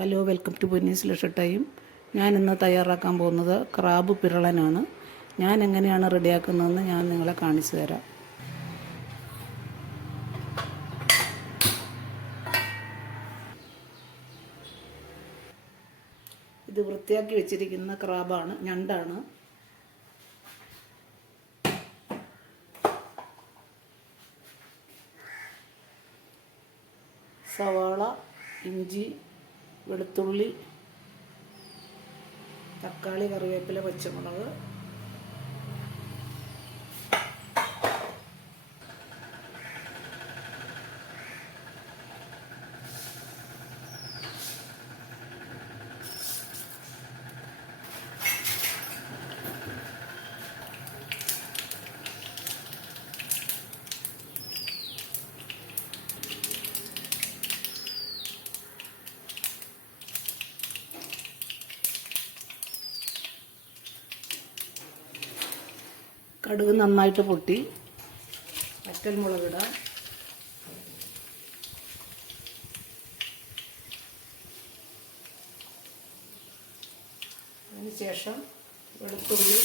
Hello, welcome to പൊന്നീസ് lakh time. ഞാൻ ഇന്ന് തയ്യാറാക്കാൻ പോകുന്നത് ക്രാബ് പിരളനാണ്. ഞാൻ എങ്ങനെയാണ് റെഡിയാക്കുന്നതെന്ന് ഞാൻ നിങ്ങളെ കാണിച്ചു തരാം. ഇത് വൃത്തിയാക്കി വെച്ചിരിക്കുന്ന ക്രാബാണ്, ഞണ്ടാണ്. സവാള, ഇഞ്ചി, വെളുത്തുള്ളി, തക്കാളി, കറിവേപ്പില, പച്ചമുളക്, കടുക് നന്നായിട്ട് പൊട്ടി, വറ്റൽമുളകിടാം, അതിനുശേഷം വെളുത്തുള്ളി,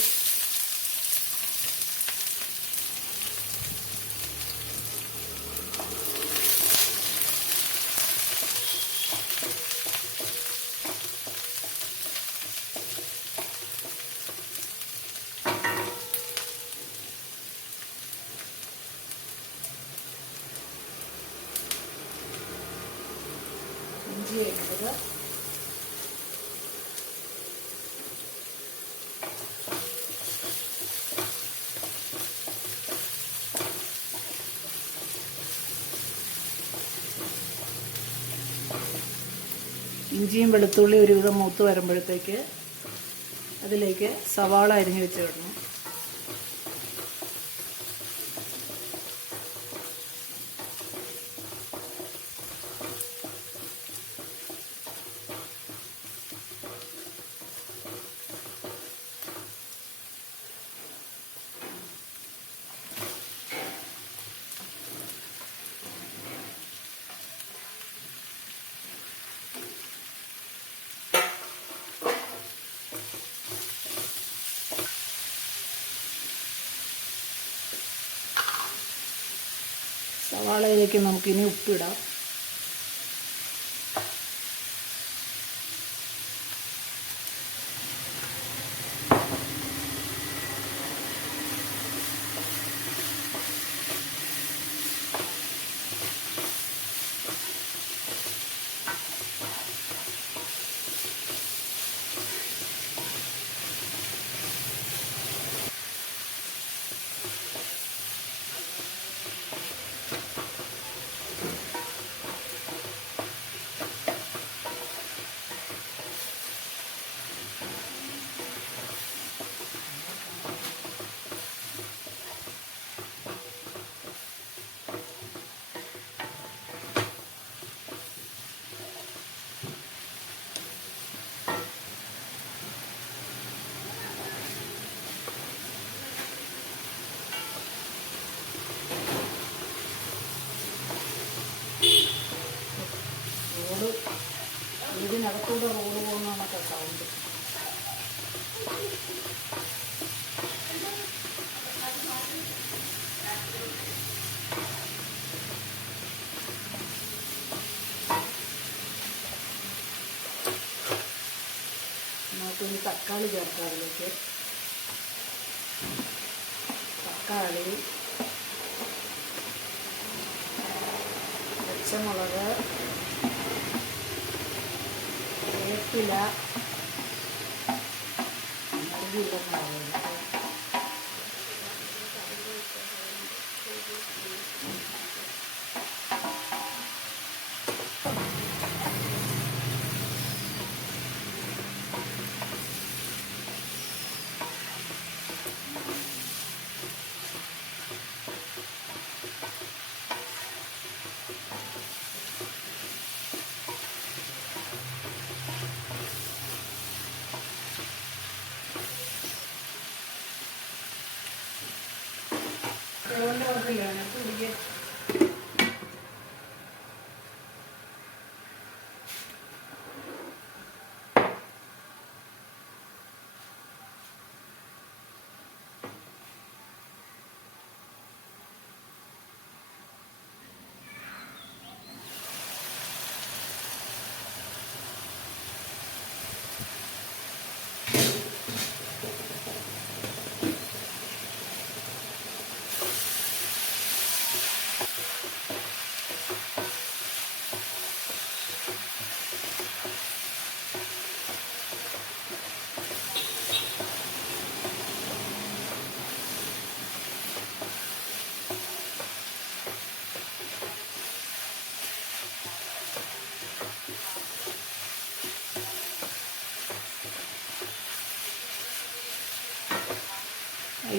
ഇഞ്ചി വേണ്ടത്, ഇഞ്ചിയും വെളുത്തുള്ളി ഒരുവിധം മൂത്ത് വരുമ്പോഴത്തേക്ക് അതിലേക്ക് സവാള അരിഞ്ഞ് വെച്ച് ഇടണം. സവാളയിലേക്ക് നമുക്കിനി ഉപ്പിടാം. ഇതിനകത്തൂടെ റോഡ് പോകുന്നതൊക്കെ സൗണ്ട്. നമുക്കിനി തക്കാളി ചേർക്കാം. അതിലേക്ക് തക്കാളി, പച്ചമുളക്, വേപ്പില,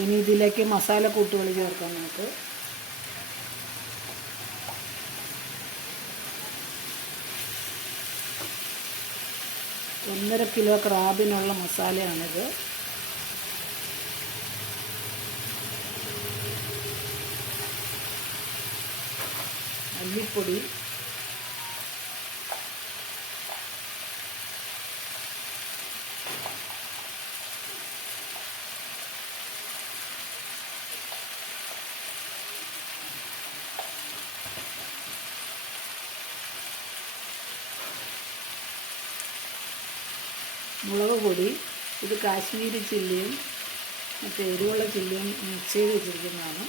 ഇനി ഇതിലേക്ക് മസാലക്കൂട്ടുകൾ ചേർക്കാം നമുക്ക്. 1.5 കിലോ ക്രാബിനുള്ള മസാലയാണിത്. മല്ലിപ്പൊടി, മുളക് പൊടി, ഇത് കാശ്മീരി ചില്ലിയും മറ്റേ എരിവുള്ള ചില്ലിയും മിക്സ് ചെയ്ത് വെച്ചിരിക്കുന്നതാണ്.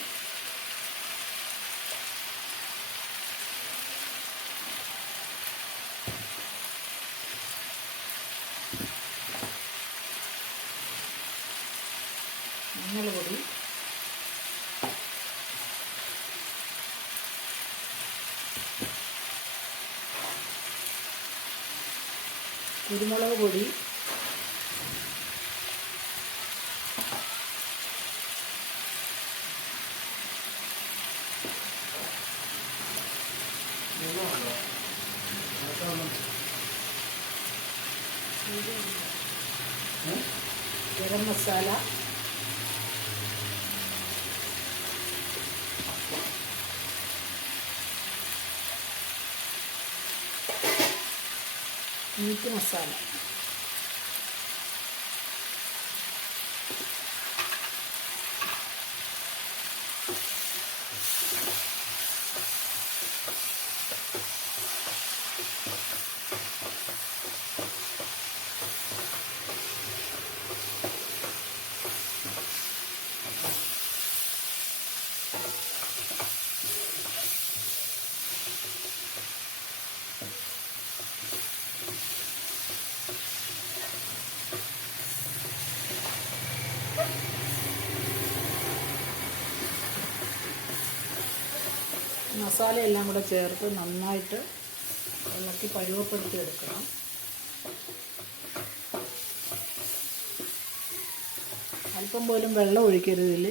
മഞ്ഞൾപ്പൊടി, കുരുമുളക് പൊടി, ഗരം മസാല, മീറ്റ് മസാല, മസാലയെല്ലാം കൂടെ ചേർത്ത് നന്നായിട്ട് ഇളക്കി പരുവപ്പെടുത്തി എടുക്കണം. അല്പം പോലും വെള്ളം ഒഴിക്കരുത് ഇതിൽ.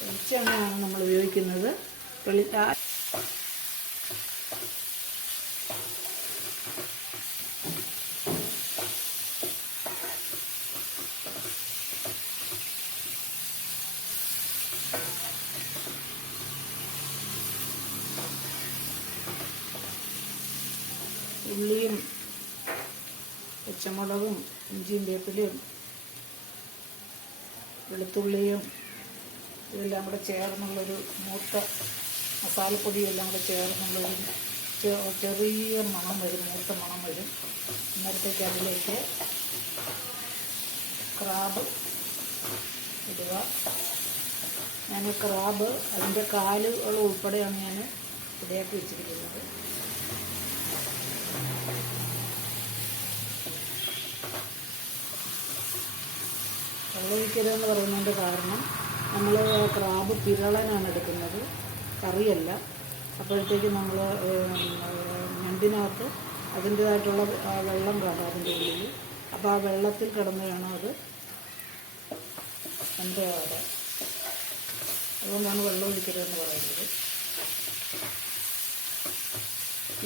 വെളിച്ചെണ്ണയാണ് നമ്മൾ ഉപയോഗിക്കുന്നത്. ഉള്ളിയും പച്ചമുളകും ഇഞ്ചിയും വേപ്പിലയും വെളുത്തുള്ളിയും ഇതെല്ലാം കൂടെ ചേർന്നുള്ളൊരു മൂത്ത മസാലപ്പൊടിയും എല്ലാം കൂടെ ചേർന്നുള്ളൊരു ചെറിയ മണം വരും, മൂത്ത മണം വരും. അന്നേരത്തേക്ക് അതിലേക്ക് ക്രാബ് ഇടുക. ഞാൻ ക്രാബ് അതിൻ്റെ കാലുകൾ ഉൾപ്പെടെയാണ് ഞാൻ ഇടയാക്കി വെച്ചിരിക്കുന്നത്. വെള്ളമൊഴിക്കരുതെന്ന് പറയുന്നതിൻ്റെ കാരണം നമ്മൾ ക്രാബ് പിരളനാണ് എടുക്കുന്നത്, കറിയല്ല. അപ്പോഴത്തേക്ക് നമ്മൾ ഞണ്ടിനകത്ത് അതിൻ്റേതായിട്ടുള്ള വെള്ളം കാണും അതിൻ്റെ ഉള്ളിൽ. അപ്പോൾ ആ വെള്ളത്തിൽ കിടന്ന് വേണം അത് വെന്തയാകാൻ. അതുകൊണ്ടാണ് വെള്ളം ഒഴിക്കരുതെന്ന് പറയുന്നത്.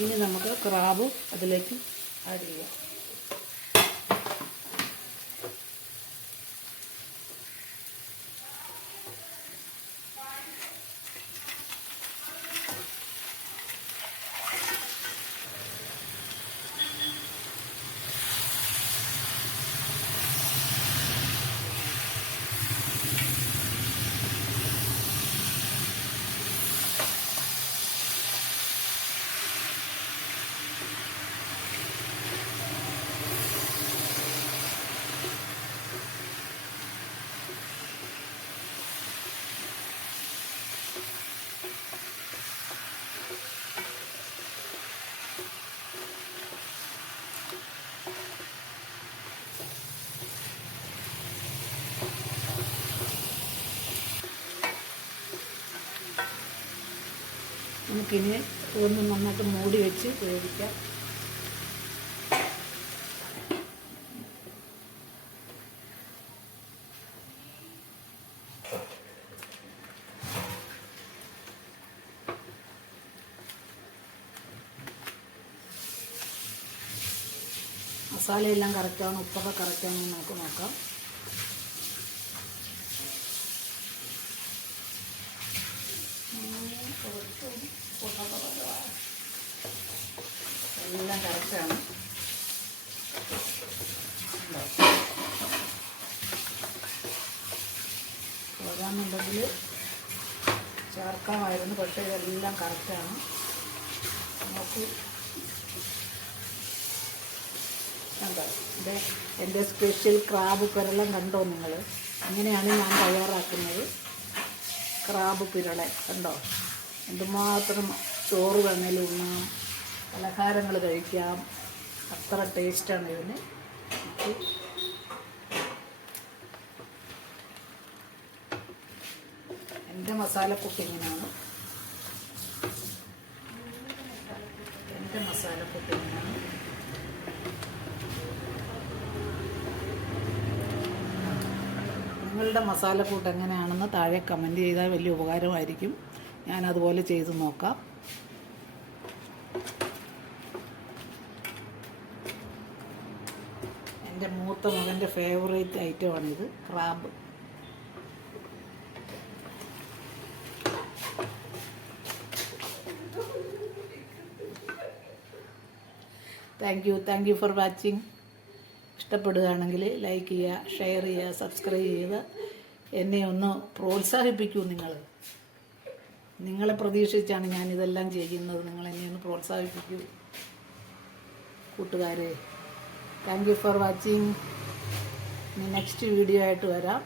ഇനി നമുക്ക് ക്രാബ് അതിലേക്ക് ആഡ് ചെയ്യാം. നമുക്കിനി ഇതൊന്ന് നന്നായിട്ട് മൂടി വെച്ച് വേവിക്കാം. മസാലയെല്ലാം കറക്റ്റാണ്, ഉപ്പൊക്കെ കറക്റ്റാണെന്ന് നമുക്ക് നോക്കാം. എല്ലാം കറക്റ്റാണ്. പോകാമെന്നുണ്ടെങ്കിൽ ചേർക്കാമായിരുന്നു, പക്ഷേ ഇതെല്ലാം കറക്റ്റാണ്. നമുക്ക് കണ്ടോ, എൻ്റെ സ്പെഷ്യൽ ക്രാബ് പിരളൻ കണ്ടോ നിങ്ങൾ? അങ്ങനെയാണ് ഞാൻ തയ്യാറാക്കുന്നത്. ക്രാബ് പിരളൻ കണ്ടോ, എന്തുമാത്രം ചോറ് വേണേലും ഉണ്ണാം, പലഹാരങ്ങൾ കഴിക്കാം, അത്ര ടേസ്റ്റാണ് ഇതിന്. എൻ്റെ മസാലക്കൂട്ട് ഇങ്ങനെയാണ്. നിങ്ങളുടെ മസാലക്കൂട്ട് എങ്ങനെയാണെന്ന് താഴെ കമൻറ്റ് ചെയ്താൽ വലിയ ഉപകാരമായിരിക്കും. ഞാൻ അതുപോലെ ചെയ്ത് നോക്കാം. എൻ്റെ മൂത്ത മകൻ്റെ ഫേവറേറ്റ് ഐറ്റമാണിത്, crab. Thank you for watching. ഇഷ്ടപ്പെടുകയാണെങ്കിൽ ലൈക്ക് ചെയ്യുക, ഷെയർ ചെയ്യുക, സബ്സ്ക്രൈബ് ചെയ്യുക. എന്നെ ഒന്ന് പ്രോത്സാഹിപ്പിക്കൂ. നിങ്ങളെ പ്രതീക്ഷിച്ചാണ് ഞാനിതെല്ലാം ചെയ്യുന്നത്. നിങ്ങളെന്നെ ഒന്ന് പ്രോത്സാഹിപ്പിക്കൂ കൂട്ടുകാരെ. Thank you for watching. Next video ആയിട്ട് വരാം.